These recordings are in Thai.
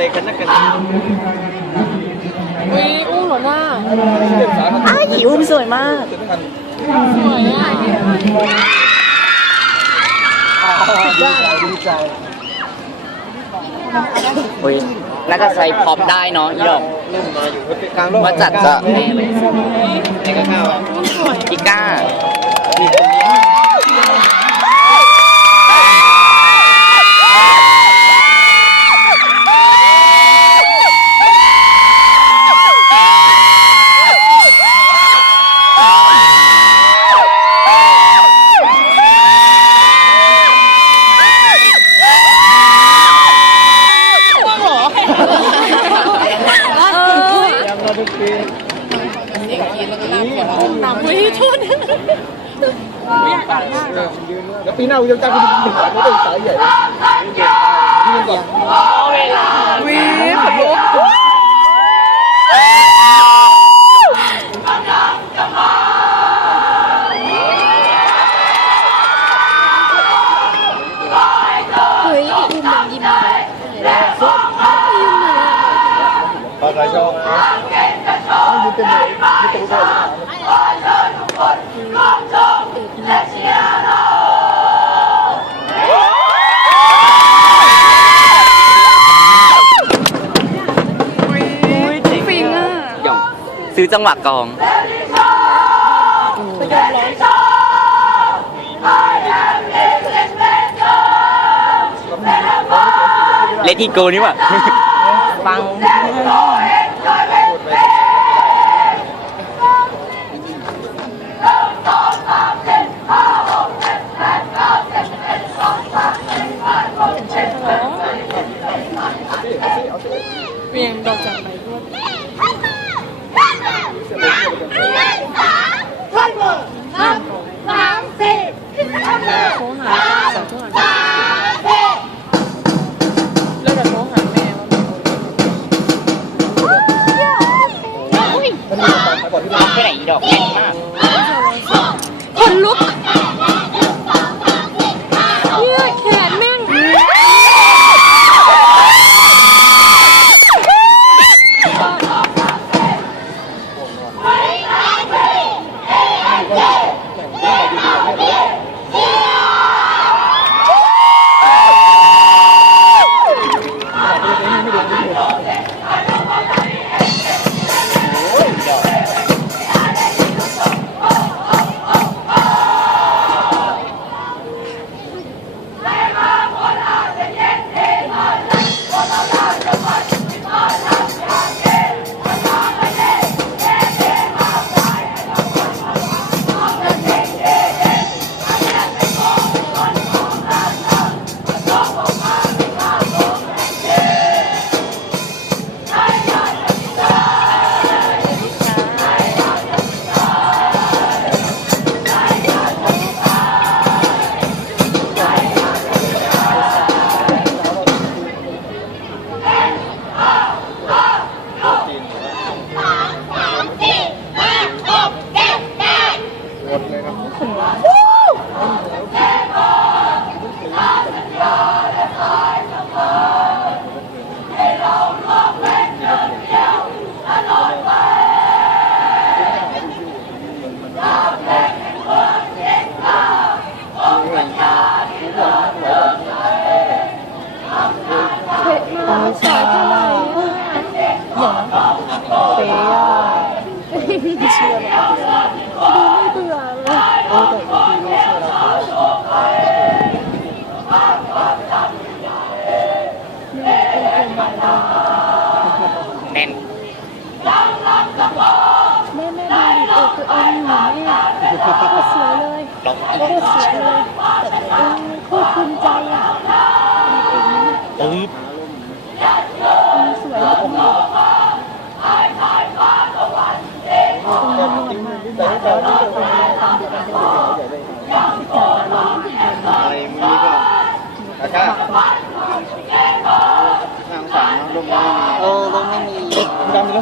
อะไรกันนักกันอุ้ยอู้หัวหน้าเด็กสาวมันอ้ายขี่อุ้มสวยมากตื่นกันสวยอะดีใจอุ้ยน่าจะใช้พร็อพได้เนาะอีดอกเริ่มมาอยู่กลางโลกว่าจัดจะแน่เลยนี่ก็ข้าวอู้สวยอีก้า แล้วปีหน้ากูจะจ้างคุณเป็นสายไม่ได้สายใหญ่นี่ก่อนวิขนลุกเฮ้ยอุ้มมันยิ้มเลยปลาไหลชอบนะนี่เป็นนี่เป็นอะไรฟิงอะ หย่องซื้อ จังหวะกองเลดอีโกนี่หว่ะฟัง มีปลาก่อนที่เอาไปไหนอีดอกแน่นมากคนลุกเนี่ยแขนแม่งห แน่นแม่แม่ดูดิเออตัวเองอยู่แม่โคตรสวยเลยล็อกโคตรสวยเลยเออโคตรภูมิใจอะเองนี่ตื้อ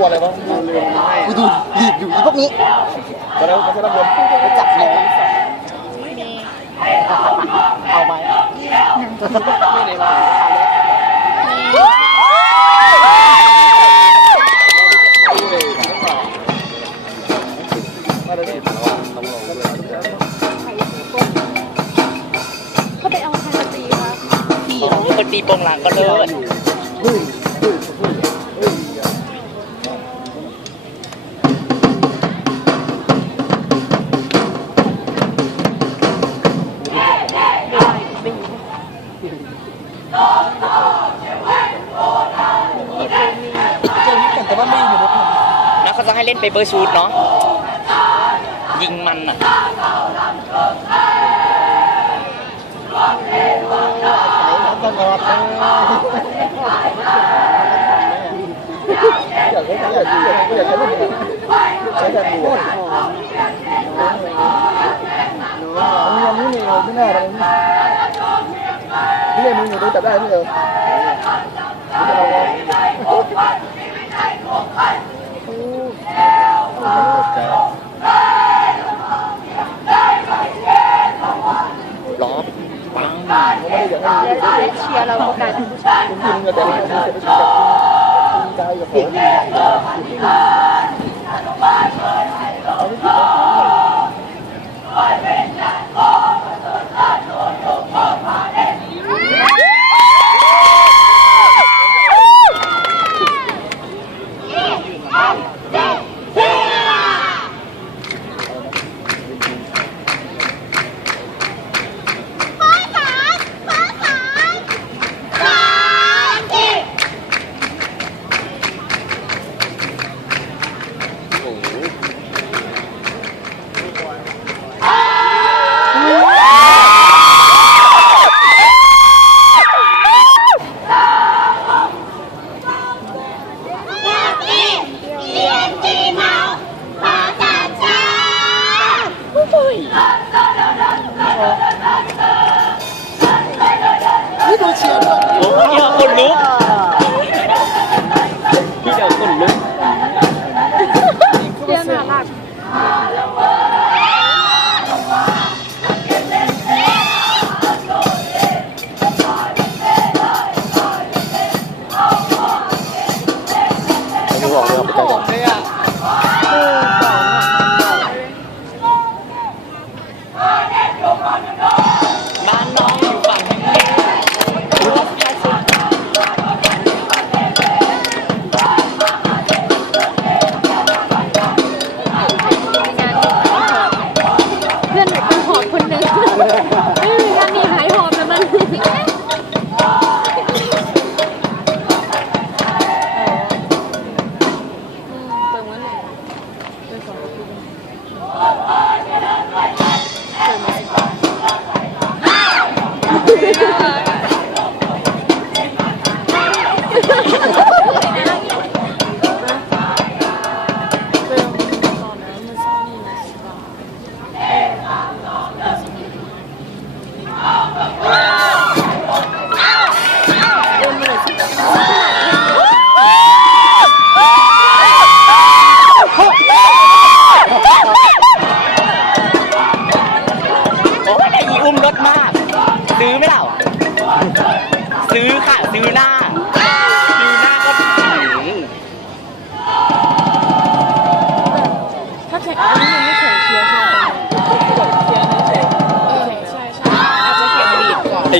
ลัวอะไรวะกูดูดีบอยู่อีพวกนี้ตอนนั้นเขาใช้ระเบิดไปจับแมวเอาไหไม่ได้มาเขาไปเอาใครมาตีคะาตีปงหลังก็เลิศ เขาจะให้เล่นเปเปอร์ชูตเนาะยิงมันอะใช้น้ำตลอดเลยอยากให้อยากอยากอยากใช้ลูกใช้แบบนี้น้องยังไม่มีไม่น่าเลยพี่เล่นมึงอยู่ดูจับได้ไม่เหรอ ล้อปังไม่ได้อยากให้และเชียร์เราก็กายเป็นผู้ชายคุณกินกันแต่ไม่ใช่ไม่ใช่กับใจกับผม นี่ดูเชียร์ด้วยโอ้ยเดี๋ยวคนลุก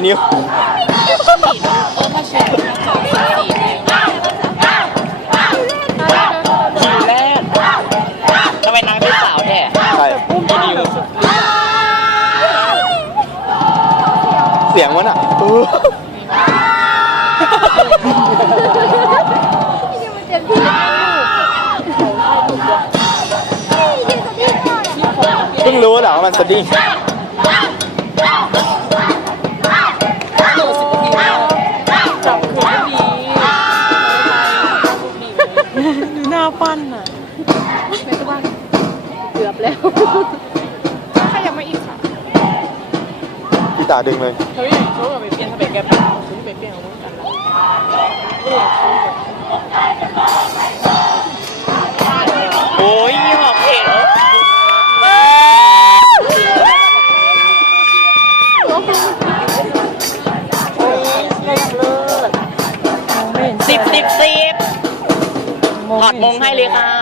นิ้วก็ลีดเอป้าเชียร์ถ้าสองสี่สี่เนี่ยคิวแรกทำไมนางเป็นสาวแท้ใช่นิวเสียงมันอะเอองมันเจ็บที่ไหนลูกเพิ่งรู้เหรอว่ามันสดิ้ง ของมึงกันแล้วเออเขาแบบโอ้ยหอบเพลงเออสิบสิบสิบถอดมงให้เลยค่ะ